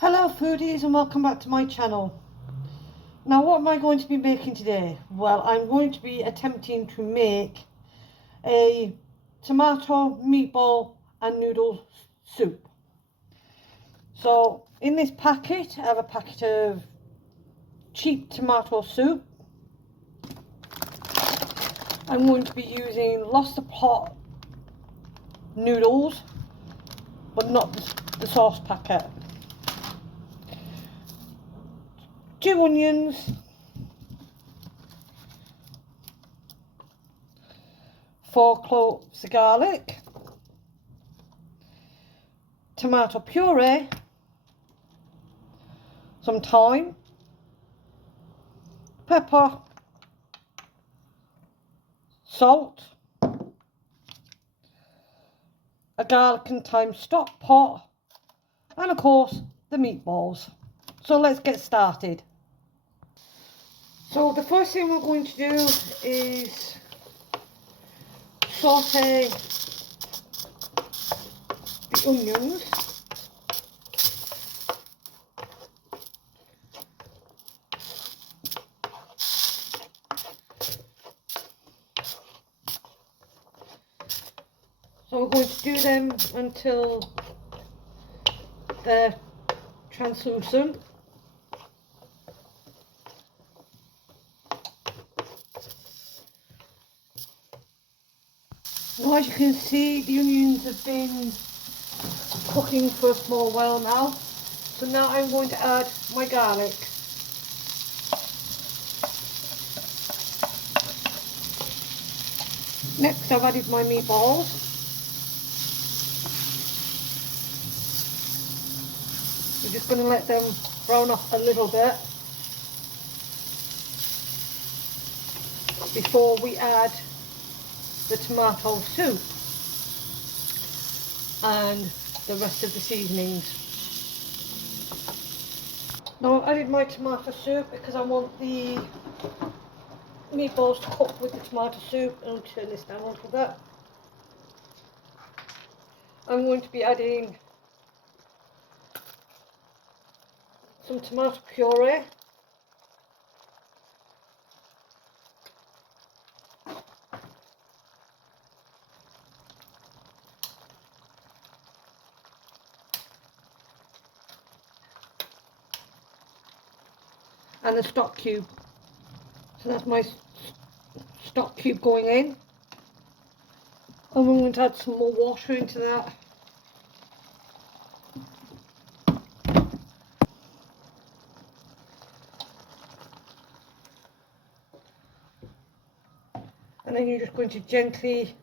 Hello foodies and welcome back to my channel. Now what am I going to be making today? Well, I'm going to be attempting to make a tomato, meatball and noodle soup. So in this packet I have a packet of cheap tomato soup. I'm going to be using Lost the Plot noodles, but not the sauce packet. 2 onions, 4 cloves of garlic, tomato puree, some thyme, pepper, salt, a garlic and thyme stock pot, and of course the meatballs. So let's get started. So the first thing we're going to do is saute the onions. So we're going to do them until they're translucent. Now, as you can see, the onions have been cooking for a small while now. So now I'm going to add my garlic. Next I've added my meatballs. We're just going to let them brown up a little bit before we add the tomato soup and the rest of the seasonings. Now I've added my tomato soup because I want the meatballs to cook with the tomato soup, and I'll turn this down a little bit. I'm going to be adding some tomato puree, and the stock cube. So that's my stock cube going in. And I'm going to add some more water into that. And then you're just going to gently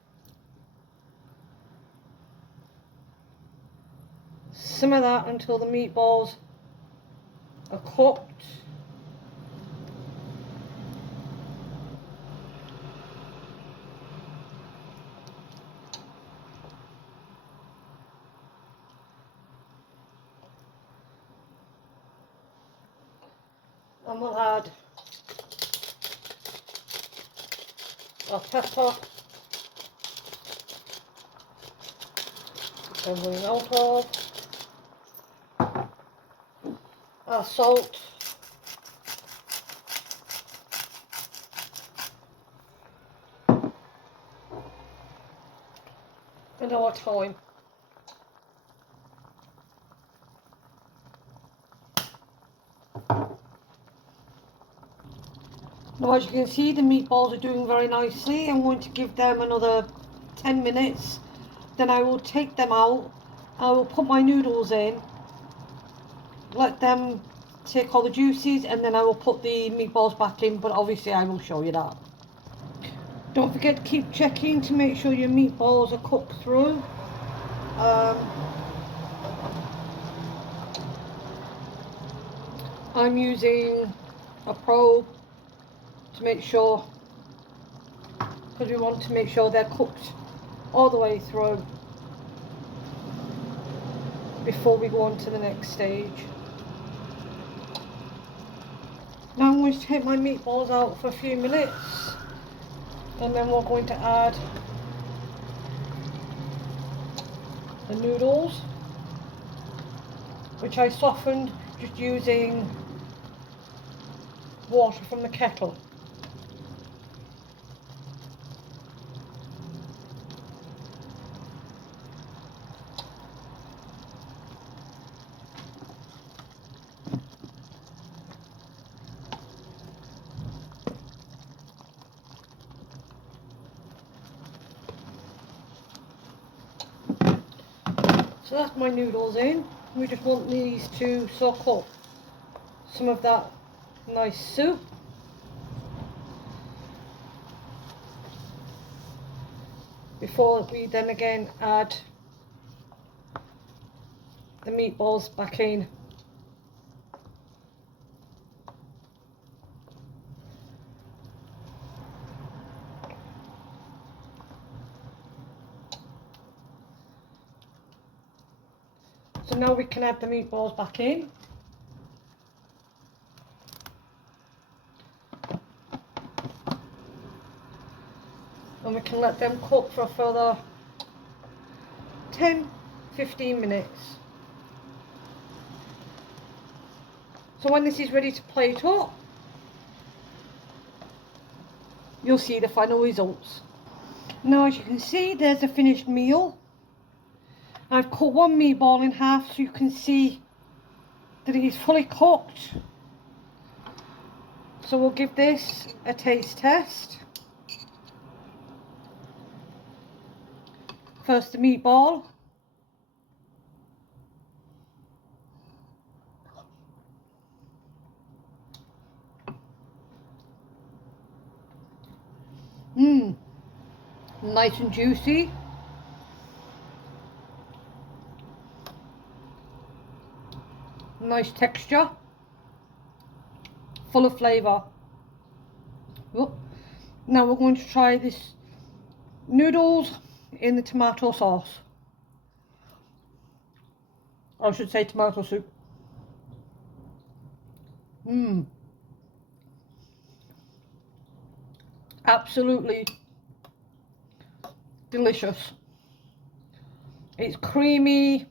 simmer that until the meatballs are cooked. And we'll add our pepper, which I'm running out of, our salt, and our thyme. Now, as you can see, the meatballs are doing very nicely. I'm going to give them another 10 minutes. Then I will take them out. I will put my noodles in, let them take all the juices, and then I will put the meatballs back in, but obviously I will show you that. Don't forget to keep checking to make sure your meatballs are cooked through. I'm using a probe to make sure, because we want to make sure they're cooked all the way through before we go on to the next stage. Now I'm going to take my meatballs out for a few minutes, and then we're going to add the noodles. which I softened just using water from the kettle. So that's my noodles in. We just want these to soak up some of that nice soup. Before we then again add the meatballs back in. So now we can add the meatballs back in. And we can let them cook for a further 10-15 minutes. So when this is ready to plate up, you'll see the final results. Now as you can see, there's a finished meal. I've cut one meatball in half so you can see that it is fully cooked. So we'll give this a taste test. First the meatball. Nice and juicy. Nice texture. Full of flavour. Now we're going to try this noodles in the tomato sauce. I should say tomato soup. Absolutely delicious. It's creamy.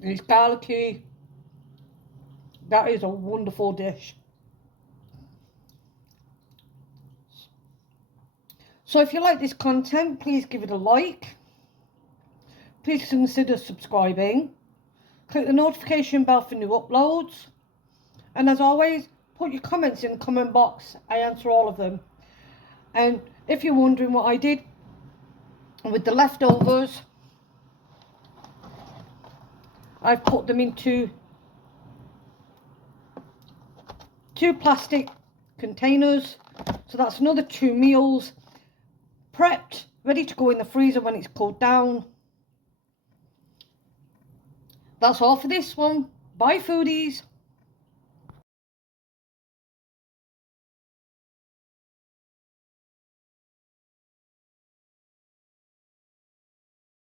It's garlicky. That is a wonderful dish. So if you like this content, please give it a like. Please consider subscribing. Click the notification bell for new uploads. And as always, put your comments in the comment box. I answer all of them. And if you're wondering what I did with the leftovers, I've put them into 2 plastic containers. So that's another 2 meals prepped, ready to go in the freezer when it's cooled down. That's all for this one. Bye foodies.